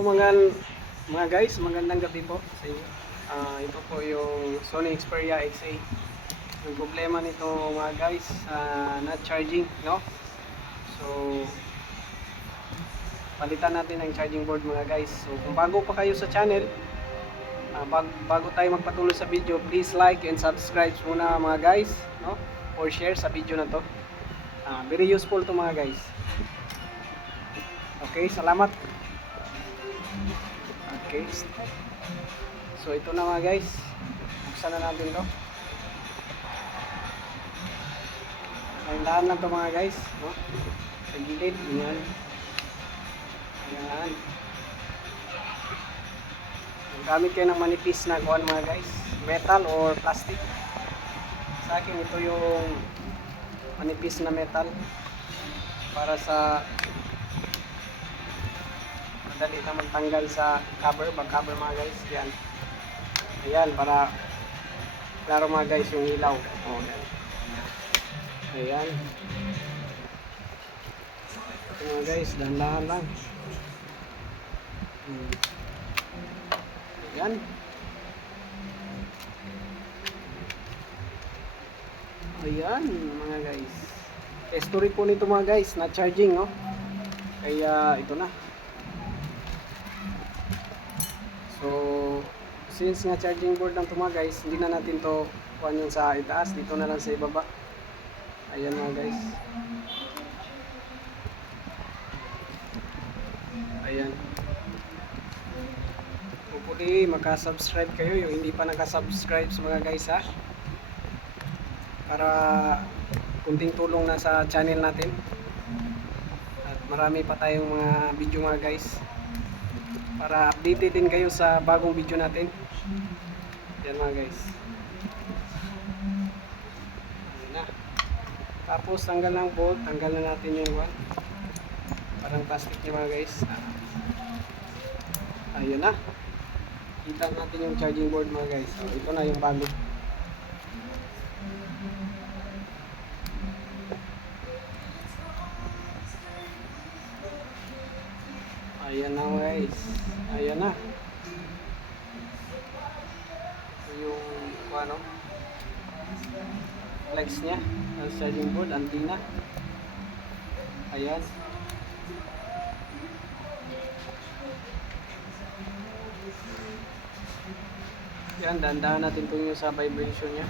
So, mga guys, magandang gabi po sa inyo. Ito po yung Sony Xperia XA. Yung problema nito mga guys, not charging, no? So, palitan natin ang charging board mga guys. So, kung bago pa kayo sa channel, bago tayo magpatuloy sa video, please like and subscribe muna mga guys, no? Or share sa video na to. Very useful to mga guys. Okay, salamat. Okay. So ito na mga guys. Buksan na natin to. Dahan lang to mga guys, no? Sa gilid, ganyan. Ayan. Gamit kayo ng manipis na kuwan mga guys. Metal or plastic. Sa akin ito yung manipis na metal. Para sa madali na magtanggal sa cover, back cover mga guys. Yan. Ayan, para klaro mga guys yung ilaw. Oh, yan. Ayan. Ito mga guys, dahan-dahan lang. Ayan. Ayan mga guys. History po nito mga guys, na charging, no? Kaya ito na. So, since nga charging board lang ito mga guys, hindi na natin to kuhan yung sa itaas, dito na lang sa ibaba. Ayan mga guys. Ayan. Hopefully makasubscribe kayo, yung hindi pa nakasubscribe sa mga guys ha. Para kunting tulong na sa channel natin. At marami pa tayong mga video mga guys. Para updated din kayo sa bagong video natin. Yan mga guys. Ayan na. Tapos tanggal ng bolt, tanggal na natin yung one. Parang plastic niya mga guys. Ayun na. Kita natin yung charging board mga guys. So, ito na yung bago. Ayan na guys. Ayan na. Yung ano, legs niya, ang charging board, antenna. Ayan. Yan, dahan-dahan natin ito yung sa vibration niya.